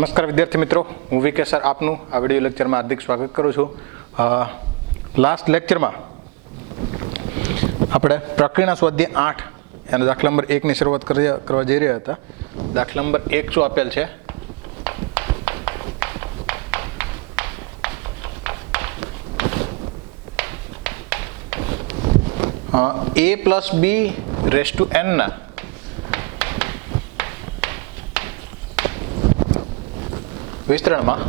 નમસ્કાર વિદ્યાર્થી મિત્રો, હું વીકે સર આપનું આ વિડીયો લેક્ચરમાં હાર્દિક સ્વાગત કરું છું. લાસ્ટ લેક્ચરમાં આપણે પ્રક્રિયાના સ્વાધ્યાય 8 અને દાખલા નંબર 1 ની શરૂઆત કરવા જઈ રહ્યા હતા. દાખલા નંબર 1 શું આપેલ છે? a plus b raise to n ના વિસ્તરણમાં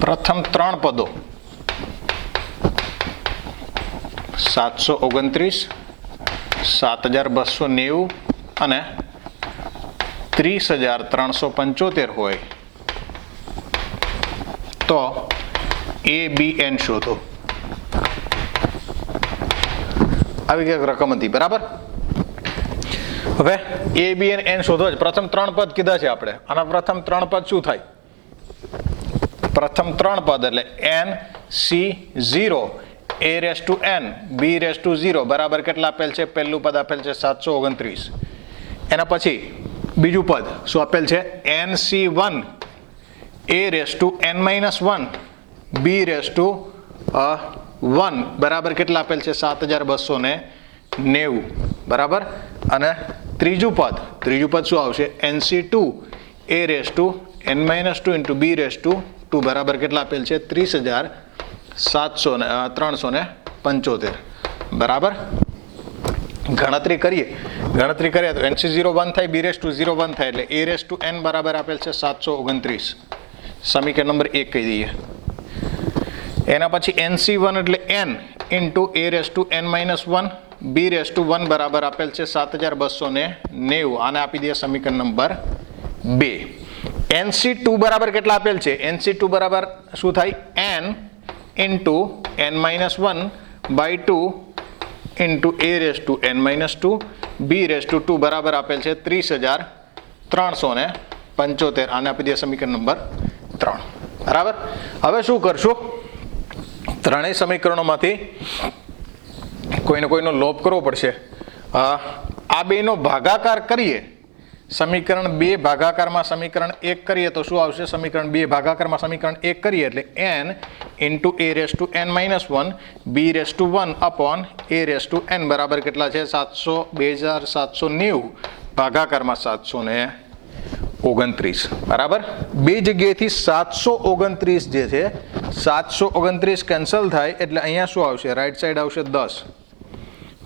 પ્રથમ ત્રણ પદો 729, 7290 અને 30,375 હોય તો a b n શોધો. આવી કંઈક રકમ હતી, બરાબર? હવે a b અને n શોધો જ. પ્રથમ ત્રણ પદ કીધા છે આપણે. આના પ્રથમ ત્રણ પદ શું થાય? પ્રથમ ત્રણ પદ એટલે n c 0 a raise to n b raise two 0 બરાબર કેટલા આપેલ છે? પહેલું પદ આપેલ છે 729. એના પછી બીજું પદ શું આપેલ છે? n c 1 a raise to n - 1 b raise to 1 બરાબર કેટલા આપેલ છે? 7290 બરાબર. અને ત્રીજું પદ શું આવશે? nc2 a raise to n - 2 into b raise to 2 બરાબર કેટલા આપેલ છે? 30,375 બરાબર. ગણતરી કરીએ તો nc0 1 થાય, b રેસ ટુ 0 1 થાય એટલે a રેસ ટુ n બરાબર આપેલ છે 729. સમીકરણ નંબર 1 કહી દઈએ. એના પછી nc1 એટલે n into a raise to n - 1 b raise to 1 બરાબર આપેલ છે 7290. આને આપી દઈએ સમીકરણ નંબર 2. nc2 બરાબર કેટલા આપેલ છે? nc2 બરાબર શું થાય? n into n - 1 by 2 into a raise to n - 2 b raise to 2 બરાબર આપેલ છે 30,375. આને આપી દઈએ સમીકરણ નંબર 3 બરાબર. હવે શું કરશું? ત્રણેય સમીકરણોમાંથી કોઈનો લોપ કરવો પડશે. આ બેનો ભાગાકાર કરીએ. સમીકરણ 2 ભાગાકારમાં સમીકરણ 1 કરીએ તો શું આવશે? સમીકરણ 2 ભાગાકારમાં સમીકરણ 1 કરીએ એટલે n into a raise to n - 1 b raise to 1 upon a raise to n બરાબર કેટલા છે? 2790 ભાગાકારમાં 729 બરાબર. બે જગ્યાએથી 729 જે છે 729 કેન્સલ થાય એટલે અહીંયા શું આવશે? રાઈટ સાઈડ આવશે 10.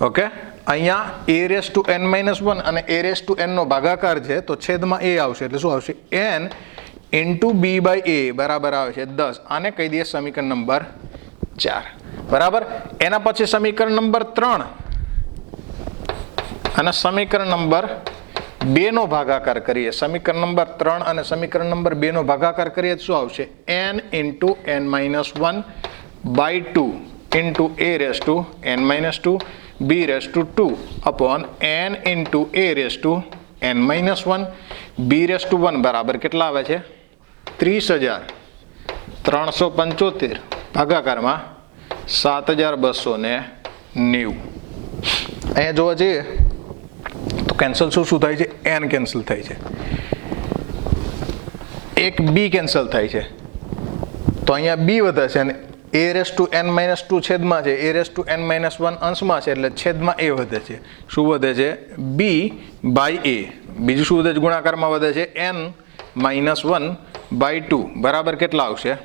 ઓકે, અહીંયા a રેસ ટુ n - 1 અને a રેસ ટુ n નો ભાગાકાર છે તો છેદમાં a આવશે એટલે શું આવશે? n into b by a બરાબર આવે છે 10. આને કહી દઈએ સમીકરણ નંબર 4 બરાબર. એના પછી સમીકરણ નંબર 3 અને સમીકરણ નંબર 2 નો ભાગાકાર કરીએ. સમીકરણ નંબર 3 અને સમીકરણ નંબર 2 નો ભાગાકાર કરીએ તો શું આવશે? n into n - 1 by 2 into a raise to n - 2 b raise to 2 upon n into a raise to n - 1 b raise to 1 બરાબર કેટલા આવે છે? 30,375 ભાગાકારમાં 7290. અહીંયા જોવા જઈએ તો કેન્સલ શું થાય છે? n કેન્સલ થાય છે, એક b કેન્સલ થાય છે તો અહીંયા b વધે છે અને a રેસ ટુ n - 2 છેદમાં છે, a રેસ ટુ n - 1 અંશમાં છે એટલે છેદમાં a વધે છે. શું વધે છે? b by a. બીજું શું વધે છે? ગુણાકારમાં વધે છે n - 1 બાય 2 બરાબર કેટલા આવશે?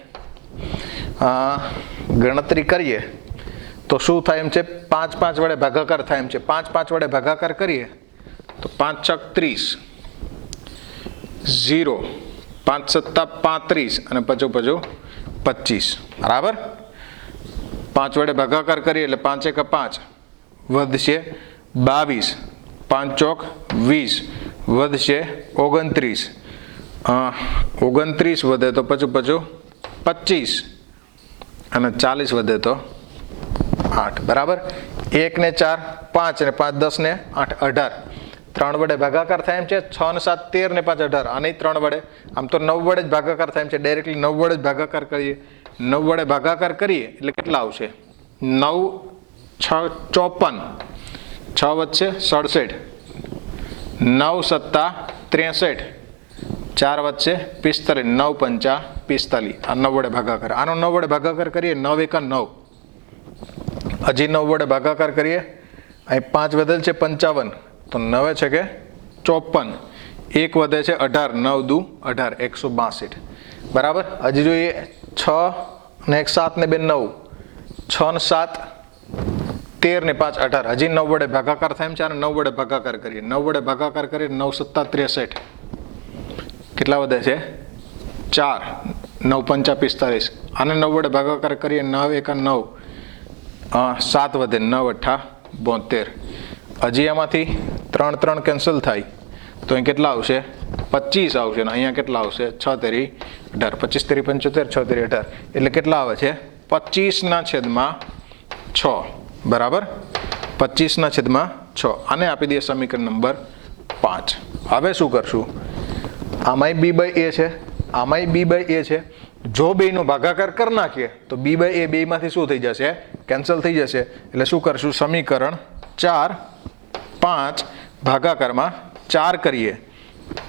ગણતરી કરીએ તો શું થાય એમ છે? 5 5 વડે ભાગાકાર થાય એમ છે. 5 5 વડે ભાગાકાર કરીએ તો 5 છક 30, 0, 5 સત્તા 35 અને પછી 25 બરાબર. 5 વડે ભાગાકાર કરીએ એટલે 5 એકા 5 વધશે 22, 5 ચોક 20 વધશે 29, 29 વધે તો પછી 25 અને 40 વધે તો 8 બરાબર. 1 ને 4 5 અને 5 10 ને 8 18. 3 વડે ભાગાકાર થાય એમ છે. 6 ને 7 13 ને 5 18. આને 3 વડે, આમ તો 9 વડે જ ભાગાકાર થાય એમ છે. ડાયરેક્ટલી 9 વડે જ ભાગાકાર કરીએ. 9 વડે ભાગાકાર કરીએ એટલે કેટલા આવશે? 9 6 54, 6 વચ્ચે 67 9 સત્તા 63, 4 વચ્ચે 45, 9 પંચા 45, આ 9 વડે ભાગાકાર. આનો 9 વડે ભાગાકાર કરીએ, 9 એકા 9, હજી 9 વડે ભાગાકાર કરીએ, અહીં 5 વધેલ છે 55, તો 9 છે કે 54, 1 વધે છે 18, 9 દુ 18, 162. બરાબર. હજી જોઈએ 6 ને 1 7 ને 2 9, 6 ને 7 13 ને 5 18, હજી 9 વડે ભાગાકાર થાય એમ છે. અને 9 વડે ભાગાકાર કરીએ, 9 વડે ભાગાકાર કરીએ, 9 સત્તા 63, કેટલા વધે છે 4, 9 પંચા 45, આને 9 વડે ભાગાકાર કરીએ, 9 એકા 9, 7 વધે, 9 અઠ્ઠા 72. હજી એમાંથી 3 3 કેન્સલ થાય તો અહીં કેટલા આવશે 25 આવશે, અને અહીંયા કેટલા આવશે 6 તેરી 18, 25 તેરી 75, 6 તેરી 18, એટલે કેટલા આવે છે 25/6. બરાબર. 25/6. આને આપી દઈએ સમીકરણ નંબર 5. હવે શું કરશું, આમાંય b બાય a છે, આમાંય b બાય a છે. જો બેયનો ભાગાકાર કરી નાખીએ તો b બાય a બેયમાંથી શું થઈ જશે, કેન્સલ થઈ જશે. એટલે શું કરશું, સમીકરણ 4 5 ભાગાકારમાં 4 કરીએ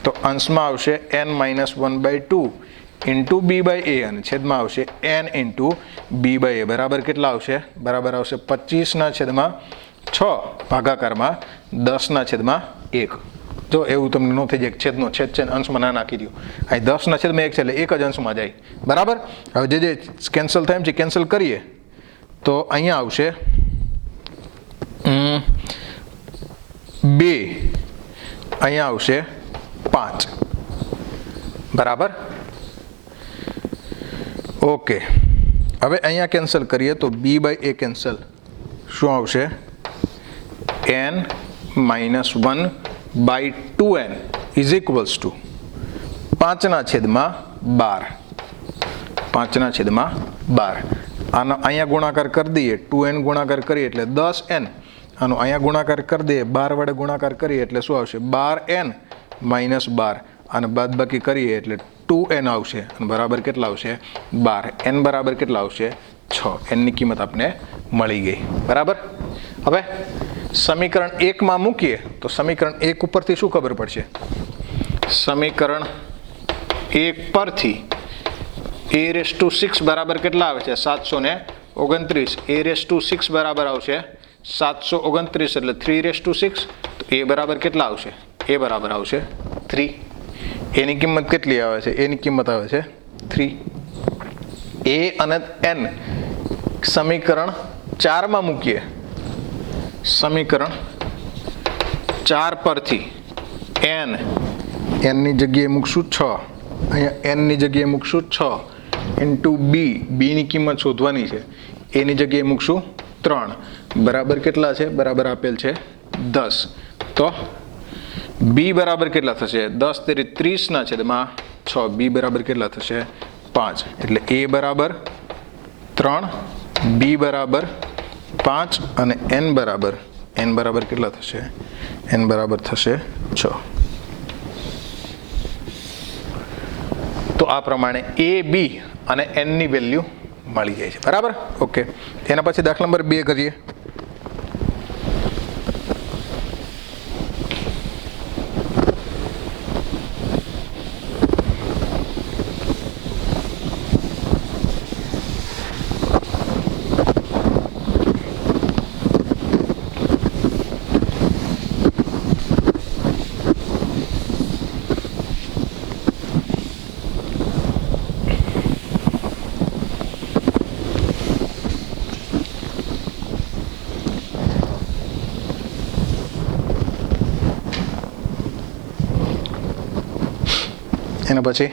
તો અંશમાં આવશે n-1/2 into b by a, અને છેદમાં આવશે n into b by a. બરાબર કેટલા આવશે, બરાબર આવશે 25/6 ભાગાકારમાં 10/1. જો એવું તમને ન થઈ જાય છેદનો છેદ છે અંશમાં ના નાખી દો, અહીં 10/1 છે એટલે એક જ અંશમાં જાય. બરાબર. હવે જે કેન્સલ થાય એમ છે કેન્સલ કરીએ તો અહીંયા આવશે 2, અહીંયા આવશે 5. બરાબર. ઓકે. હવે અહીંયા કેન્સલ કરીએ તો b બાય a કેન્સલ, શું આવશે n-1/2n ઇઝ ઇક્વલ્સ ટુ 5/12. 5/12. આનો અહીંયા ગુણાકાર કરી દઈએ, 2n ગુણાકાર કરીએ એટલે 10n. આનો અહીંયા ગુણાકાર કરી દઈએ, 12 વડે ગુણાકાર કરીએ એટલે શું આવશે 12n-12, અને બાદબાકી કરીએ એટલે 2n આવશે, અને બરાબર કેટલા આવશે 12. n બરાબર કેટલા આવશે 6. n ની કિંમત આપણે મળી ગઈ. બરાબર. હવે સમીકરણ 1 માં મૂકીએ તો સમીકરણ 1 ઉપરથી શું ખબર પડશે, સમીકરણ 1 પરથી a⁶ બરાબર કેટલા આવે છે 729. a⁶ બરાબર આવશે 729, એટલે 3⁶. તો a બરાબર કેટલા આવશે, a બરાબર આવશે 3. એની કિંમત કેટલી આવે છે, એની કિંમત આવે છે 3. a અને n સમીકરણ 4 માં મૂકીએ, સમીકરણ 4 પરથી n ની જગ્યાએ મૂકશું 6, અહીંયા n ની જગ્યાએ મૂકશું 6 ઇન્ટુ b ની કિંમત શોધવાની છે, એની જગ્યાએ મૂકશું 3. બરાબર કેટલા છે, બરાબર આપેલ છે 10. તો b બરાબર કેટલા થશે 10 તેરી 30/6, b બરાબર કેટલા થશે 5. એટલે a બરાબર 3, b બરાબર 5, અને n બરાબર કેટલા થશે, n બરાબર થશે 6. તો આ પ્રમાણે a, b અને n ની વેલ્યુ મળી જાય છે. બરાબર. ઓકે. એના પછી દાખલા નંબર 2 કરીએ. એના પછી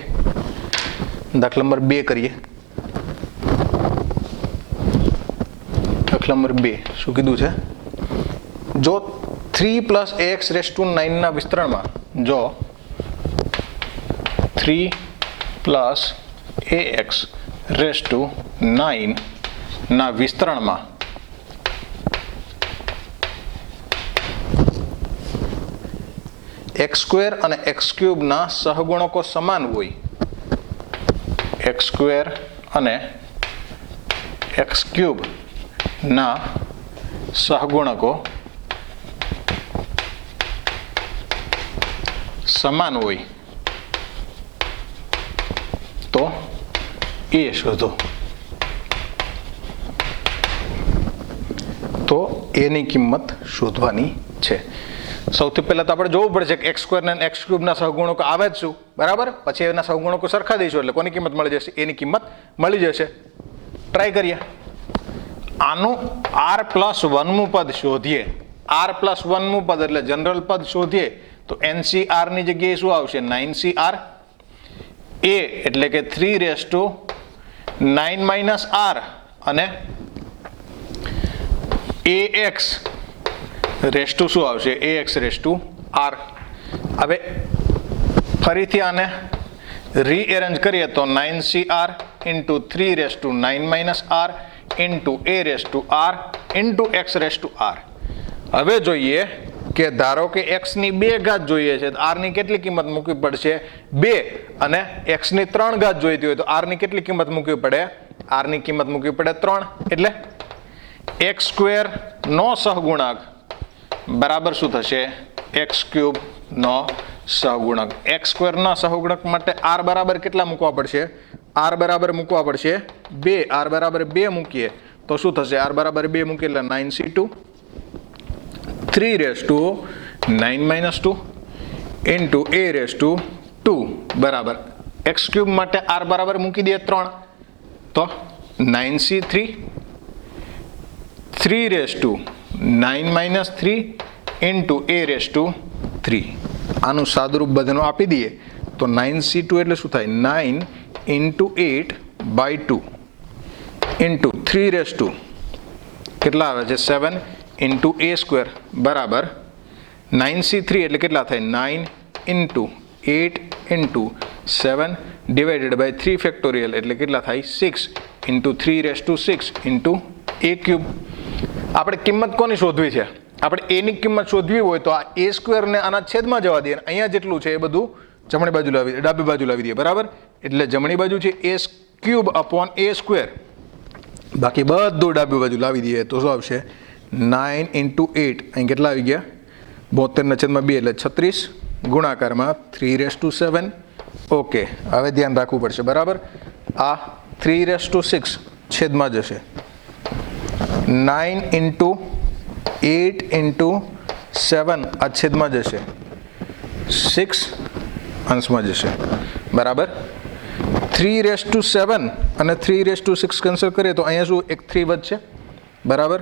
દાખલા નંબર 2 કરીએ. દાખલા નંબર 2 શું કીધું છે, જો 3 + ax⁹ ના વિસ્તરણમાં, જો 3 + ax⁹ ના વિસ્તરણમાં x² અને x³ ના સહગુણકો સમાન હોય, x² અને x³ ના સહગુણકો સમાન હોય તો એ શોધો. તો એની કિંમત શોધવાની છે. સૌથી પહેલા તો આપણે જોવું પડશે કે x² અને x³ ના સહગુણકો આવે જ શું, બરાબર. પછી એના સહગુણકો સરખા દઈશું એટલે કોની કિંમત મળી જશે, એની કિંમત મળી જશે. ટ્રાય કરીએ. આનું r+1મું પદ શોધીએ. r+1મું પદ એટલે જનરલ પદ શોધીએ તો NCR ની જગ્યાએ શું આવશે, 9CR. a એટલે કે 3⁻9 - r અને ax રેસ્ટુ શું આવશે, ax⁻r. હવે ફરીથી આને રીએરેન્જ કરીએ તો 9CR × 3⁻9 - r × a⁻r × x⁻r. હવે જોઈએ કે ધારો કે x ની 2 ઘાત જોઈએ છે તો r ની કેટલી કિંમત મૂકવી પડશે, 2. અને x ની 3 ઘાત જોઈતી હોય તો r ની કેટલી કિંમત મૂકવી પડે, r ની કિંમત મૂકવી પડે 3. એટલે x² નો સહગુણક બરાબર શું થશે, x³ નો સહગુણક. x² ના સહગુણક માટે r બરાબર કેટલા મૂકવા પડશે, r બરાબર મૂકવા પડશે 2. r બરાબર 2 મૂકીએ તો શું થશે, r બરાબર 2 મૂકીએ એટલે 9c2 3⁻9 - 2 × a⁻2 બરાબર. x³ માટે r બરાબર મૂકી દઈએ 3 તો 9c3 3⁻9 - 3 × a⁻3. આનું સાદુરૂપ બધાનું આપી દઈએ તો 9c2 એટલે શું થાય, 9 × 8/2 × 3⁻2 કેટલા આવે છે, 7 × a² બરાબર 9c3 એટલે કેટલા થાય, 9 × 8 × 7 / 3 ફેક્ટોરિયલ એટલે કેટલા થાય, 6 × 3⁻6 × a³. આપણે કિંમત કોની શોધવી છે, આપણે એની કિંમત શોધવી હોય તો આ a² ને આના છેદમાં જવા દઈએ. અહીંયા જેટલું છે એ બધું જમણી બાજુ લાવી દઈએ, ડાબી બાજુ લાવી દઈએ, બરાબર. એટલે જમણી બાજુ છે a³ / a², બાકી બધું ડાબી બાજુ લાવી દઈએ તો શું આવશે, 9 × 8 અહીં કેટલા આવી ગયા, 72/2 એટલે 36 ગુણાકારમાં 3⁻7. ઓકે, હવે ધ્યાન રાખવું પડશે, બરાબર. આ 3⁻6 છેદમાં જશે, 9 × 8 × 7 આ છેદમાં જશે, 6 અંશમાં જશે, બરાબર. 3⁻7 અને 3⁻6 કેન્સલ કરીએ તો અહીંયા શું, એક 3 વધશે, બરાબર.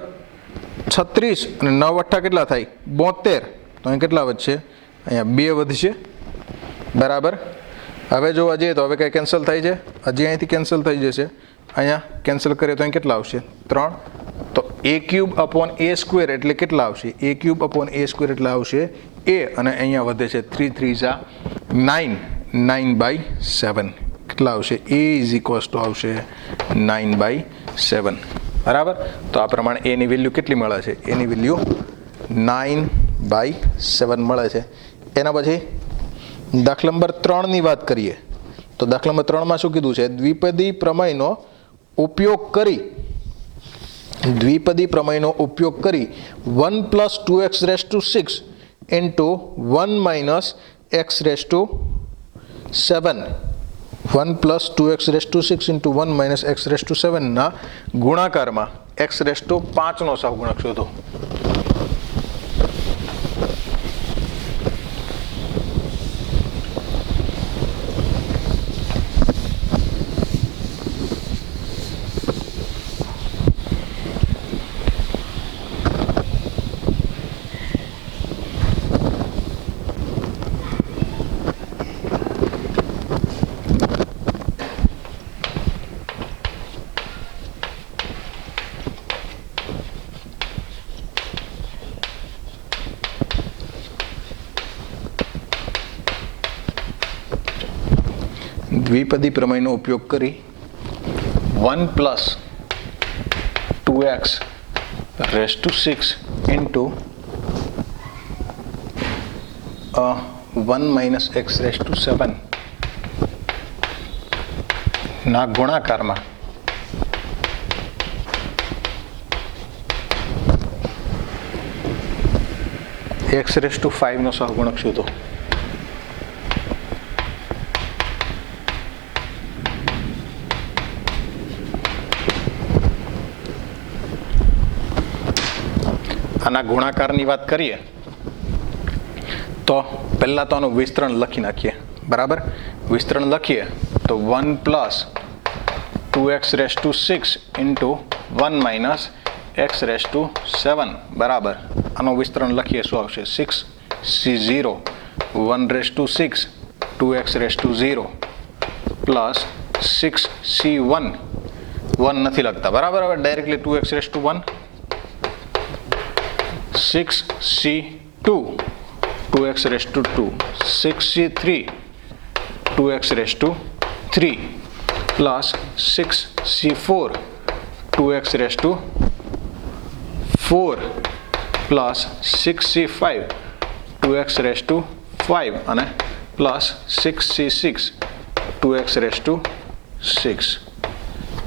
36 અને 9 × 8 કેટલા થાય, 72. તો અહીં કેટલા વધશે, અહીંયા 2 વધશે, બરાબર. હવે જોવા જઈએ તો હવે કંઈ કેન્સલ થાય છે, હજી અહીંથી કેન્સલ થઈ જશે. અહીંયા કેન્સલ કરીએ તો અહીં કેટલા આવશે, 3. તો a³ / a² એટલે કેટલા આવશે, a³ / a² એટલે આવશે a, અને અહીંયા વધે છે 3 × 3 = 9, 9/7 કેટલા આવશે, a = આવશે 9/7, બરાબર. તો આ પ્રમાણે એની વેલ્યુ કેટલી મળે છે, એની વેલ્યુ 9/7 મળે છે. એના પછી દાખલા નંબર 3ની વાત કરીએ તો દાખલા નંબર 3માં શું કીધું છે, દ્વિપદી પ્રમેયનો ઉપયોગ કરી 1 + 2x⁻6 × 1 - x⁻7 1 + 2x⁻6 × 1 - x⁻7 ના ગુણાકારમાં x⁵ નો સહગુણક શોધો. દ્વિપદી પ્રમેયનો ઉપયોગ કરી 1 + 2x⁻6 × 1 - x⁻7 ના ગુણાકારમાં x⁵ નો સહગુણક શોધો. આના ગુણાકારની વાત કરીએ તો પહેલાં તો આનું વિસ્તરણ લખી નાખીએ, બરાબર. વિસ્તરણ લખીએ તો 1 plus 2x⁻6 into 1 minus x⁻7 બરાબર. આનું વિસ્તરણ લખીએ શું આવશે? 6c0 1⁻6 2x⁻0 પ્લસ 6c1 1 નથી લખતા, બરાબર. હવે directly 2x⁻1 6c2 2x⁻2 6c3 2x⁻3 plus 6c4 2x⁻4 plus 6c5 2x⁻5 અને પ્લસ 6c6 2x⁻6.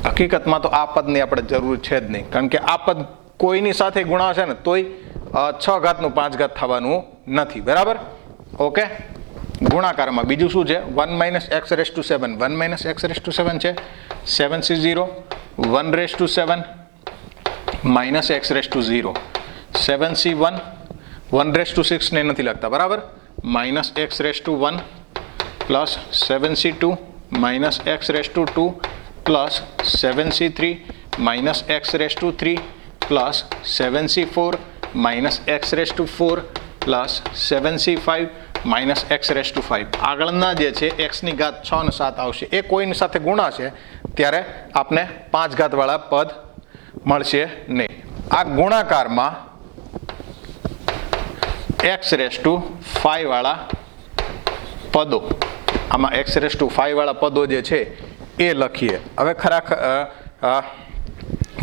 હકીકતમાં તો આ પદની આપણે જરૂર છે જ નહીં, કારણ કે આ પદ કોઈની સાથે ગુણાશે ને તોય 6 ઘાતનું 5 ઘાત થવાનું નથી, બરાબર. ઓકે. ગુણાકારમાં બીજું શું છે? 1 માઇનસ x⁻7 1 માઇનસ x⁻7 છે 7c0 1⁻7 માઇનસ x⁻0 7c1 1⁻6 ને નથી લખતા, બરાબર. Minus x⁻1 plus 7c2 minus x⁻2 plus 7c3 minus x⁻3 plus 7c4 minus x⁻4 plus 7c5 minus x⁻5. આગળના જે છે એક્સની ઘાત 6 અને 7 આવશે, એ કોઈની સાથે ગુણાશે ત્યારે આપને 5 ઘાતવાળા પદ મળશે નહીં. આ ગુણાકારમાં x⁻5 વાળા પદો, આમાં x⁻5 વાળા પદો જે છે એ લખીએ. હવે ખરેખર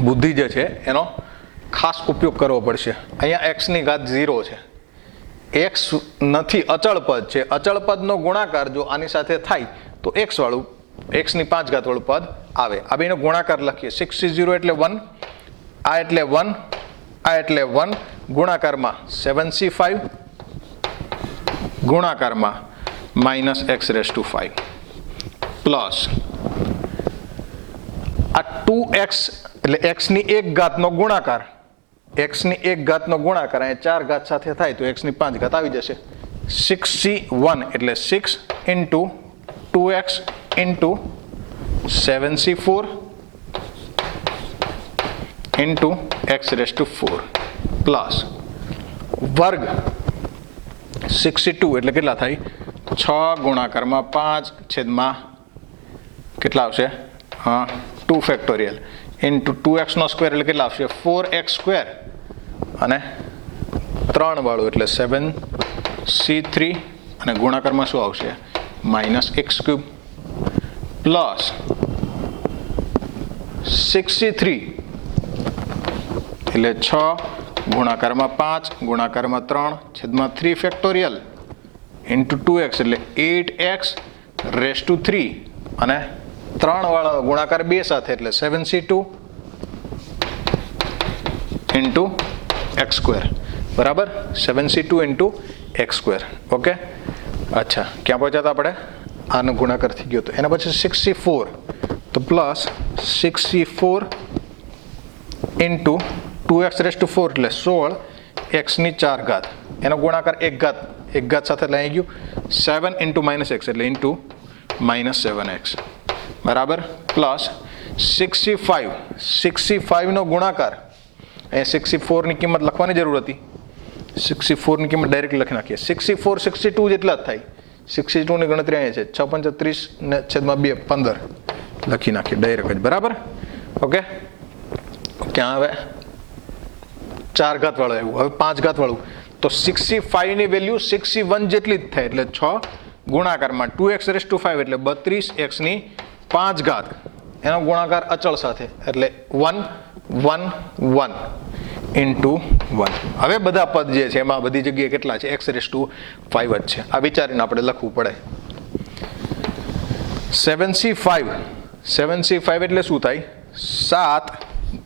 બુદ્ધિ જે છે એનો ખાસ ઉપયોગ કરવો પડશે. અહીંયા એક્સની ઘાત 0 છે, એક્સ નથી, અચળ પદ છે. અચળ પદનો ગુણાકાર જો આની સાથે થાય તો એક્સ વાળું, એક્સની 5 ઘાત વાળું પદ આવે. આ બેનો ગુણાકાર લખીએ. 6c0 એટલે 1, આ એટલે 1, આ એટલે 1, ગુણાકારમાં 7c5 ગુણાકારમાં માઇનસ x⁻5 પ્લસ આ 2x એટલે એક્સની 1 ઘાતનો ગુણાકાર, એક્સની 1 ઘાતનો ગુણાકાર અહીંયા 4 ઘાત સાથે થાય તો એક્સની 5 ઘાત આવી જશે. 6c1 એટલે 6 into 2x into 7c4 into x⁻4 plus વર્ગ 62 એટલે કેટલા થાય? 6 ગુણાકારમાં 5 છેદમાં કેટલા આવશે? 2 ફેક્ટોરિયલ ઇન્ટુ 2x નો સ્ક્વેર એટલે કેટલા આવશે? 4x² અને 3 વાળું એટલે 7c3 અને ગુણાકારમાં શું આવશે? માઇનસ x³ પ્લસ 6c3 એટલે 6 ગુણાકારમાં 5 ગુણાકારમાં 3 છેદમાં 3 ફેક્ટોરિયલ ઇન્ટુ 2x એટલે 8x⁻3 અને 3 વાળા ગુણાકાર 2 સાથે એટલે 7c2 ઇન્ટુ x², બરાબર. 7c2 into x². ઓકે. અચ્છા, ક્યાં પહોંચ્યા હતા આપણે? આનો ગુણાકાર થઈ ગયો હતો. એના પછી 6c4 તો પ્લસ 6c4 ઇન્ટુ 2x⁻4 એટલે 16 એક્સની 4 ઘાત, એનો ગુણાકાર 1 ઘાત સાથે લઈ ગયું. 7 ઇન્ટુ માઇનસ x એટલે ઇન્ટુ માઇનસ 7x, બરાબર. પ્લસ 6c5 નો ગુણાકાર, અહીંયા 6c4ની કિંમત લખવાની જરૂર હતી, 6c4ની કિંમત ડાયરેક્ટ લખી નાખીએ. 6c4 62 જેટલા જ થાય. 62ની ગણતરી અહીંયા છે 6 × 35 ને છેદમાં 2 15 લખી નાખીએ ડાયરેક્ટ જ, બરાબર. ઓકે. ક્યાં હવે 4 ઘાત વાળું આવ્યું, હવે 5 ઘાત વાળું તો 6c5 ની વેલ્યુ 6c1 જેટલી જ થાય એટલે 6 ગુણાકારમાં 2x⁻5 એટલે 32 એક્સની 5 ઘાત, એનો ગુણાકાર અચળ સાથે એટલે 1 1 1 ઇન્ટુ 1. હવે બધા પદ જે છે એમાં બધી જગ્યાએ કેટલા છે? x⁻5 જ છે. આ વિચારીને આપણે લખવું પડે. 7c5 એટલે શું થાય? 7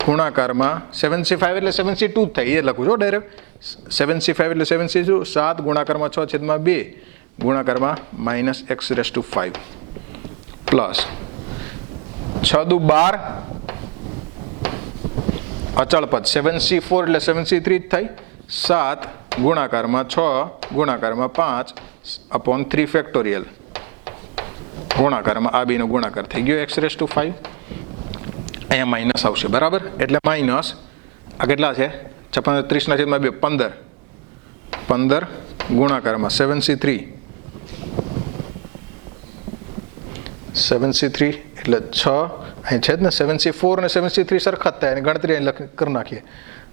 ગુણાકારમાં 7c5 એટલે 7c2 જ થાય, એ લખું છું ડાયરેક્ટ. 7c5 એટલે 7c2, 7 ગુણાકારમાં 6 છેદમાં 2 ગુણાકારમાં માઇનસ x⁻5 પ્લસ 6 દુ 12 અચળ પદ 7c4 એટલે 7c3 જ થાય, 7 ગુણાકારમાં 6 ગુણાકારમાં 5 અપોન 3 ફેક્ટોરિયલ ગુણાકારમાં આ બેનો ગુણાકાર થઈ ગયો x⁵5 અહીંયા માઇનસ આવશે બરાબર એટલે માઇનસ આ કેટલા છે 36/2 15 ગુણાકારમાં 7c3 એટલે 6 અહીં છે જ ને 7c4 અને 7c3 સરખા જ થાય અને ગણતરી અહીં કરી નાખીએ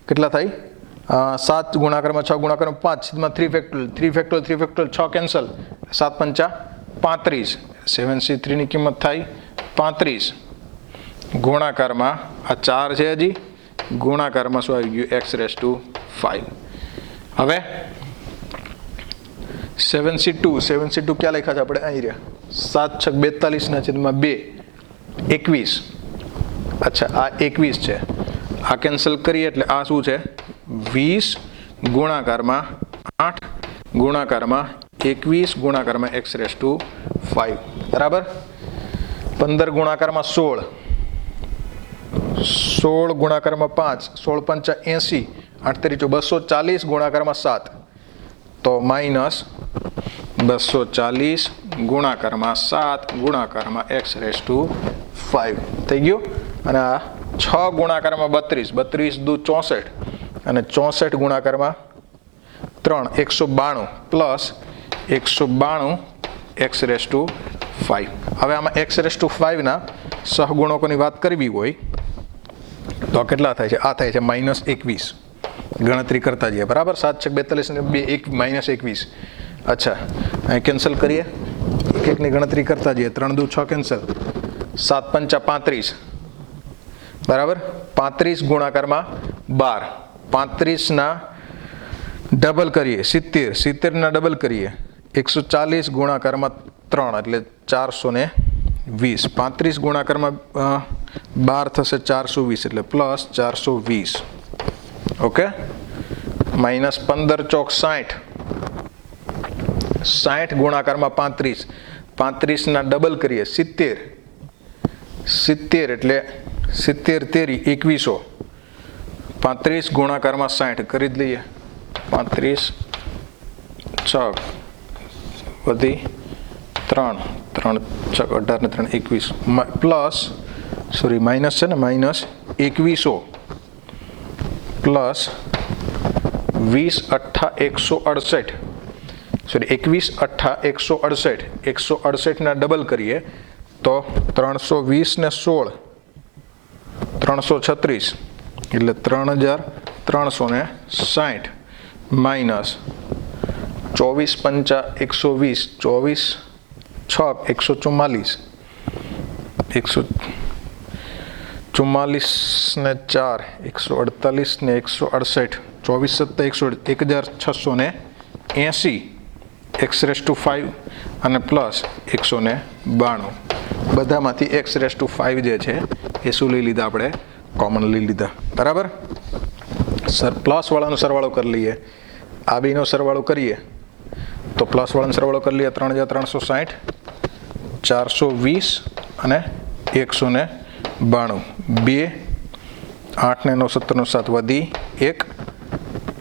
કેટલા થાય 7 ગુણાકારમાં 6 ગુણાકારમાં 5 3 ફેક્ટોરિયલ 6 કેન્સલ 7 પંચા 35 7c3 ની કિંમત થાય 35 ગુણાકારમાં આ 4 છે હજી ગુણાકારમાં શું આવી ગયું x⁵5 હવે 7c2 ક્યાં લખ્યા છે આપણે અહીં રહ્યા 7×6 = 42 21 અચ્છા આ 21 છે આ કેન્સલ કરીએ એટલે આ શું છે 20 ગુણાકારમાં 8 ગુણાકારમાં 21 ગુણાકારમાં x⁵5 બરાબર 15 ગુણાકારમાં 16 ગુણાકારમાં 5 16 પંચા 80 8 તરી 240 ગુણાકારમાં 7 તો માઇનસ 240 ગુણાકારમાં 7 ગુણાકારમાં x⁵5 થઈ ગયું અને આ 6 ગુણાકારમાં 32 દુ 64 અને 64 ગુણાકારમાં 3 192 પ્લસ 192 x⁵5 હવે આમાં x⁵5 ના સહગુણકોની વાત કરવી હોય તો કેટલા થાય છે આ થાય છે -21 ગણતરી કરતા જઈએ બરાબર 7×42 -21 અચ્છા અહીં કેન્સલ કરીએ એક એકની ગણતરી કરતા જઈએ 3 દુ 6 કેન્સલ 7 પંચા 35 બરાબર 35 ગુણાકારમાં 12 35 ના ડબલ કરીએ 70 ના ડબલ કરીએ 140 ગુણાકારમાં 3 એટલે 420 35 ગુણાકારમાં 12 થશે 420 એટલે પ્લસ 420 ઓકે -15 ચોક 60 60 ગુણાકારમાં 35 ના ડબલ કરીએ 70 એટલે 70 તેરી 2100 35 ગુણાકારમાં 60 કરી જ લઈએ 35 6 વધી 3 6 18 ને 3 21 પ્લસ સોરી માઇનસ છે ને -2100 પ્લસ 20 8 168 સોરી 21 8 168 168 ના ડબલ કરીએ તો 320 ને 16 336 એટલે 3360 માઇનસ 24 પંચા 120 24 6 144 144 ને 4 148 ને 168 24 7 1680 x⁵5 અને પ્લસ 192 બધામાંથી x⁵5 જે છે એ શું લઈ લીધા આપણે કોમન લઈ લીધા બરાબર પ્લસ વાળાનો સરવાળો કરી લઈએ આ બેનો સરવાળો કરીએ તો પ્લસ વાળાનો સરવાળો કરી લઈએ 3360 420 અને 192 2 8 ને 9 17 નો 7 વધી 1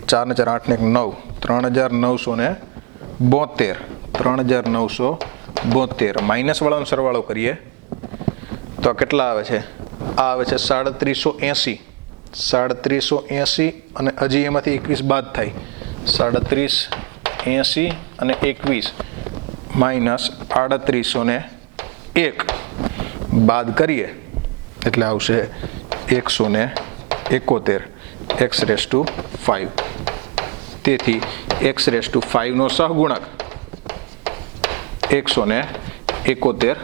4 ને 4 8 ને 9 3972 માઇનસ વાળાનો સરવાળો કરીએ તો કેટલા આવે છે આ આવે છે 3780 અને હજી એમાંથી 21 બાદ થાય 3780 અને 21 માઇનસ 3801 બાદ કરીએ એટલે આવશે 171 x⁵5 તેથી x⁵5 નો સહગુણક 171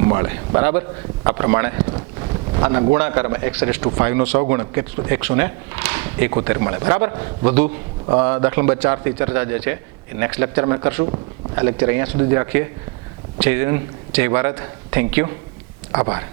મળે બરાબર આ પ્રમાણે આના ગુણાકારમાં x⁵5 નો સહગુણક 171 મળે બરાબર વધુ દાખલા નંબર 4 થી ચર્ચા જે છે એ નેક્સ્ટ લેક્ચરમાં કરશું આ લેક્ચર અહીંયા સુધી જ રાખીએ જય હિન્દ જય ભારત થેન્ક યુ આભાર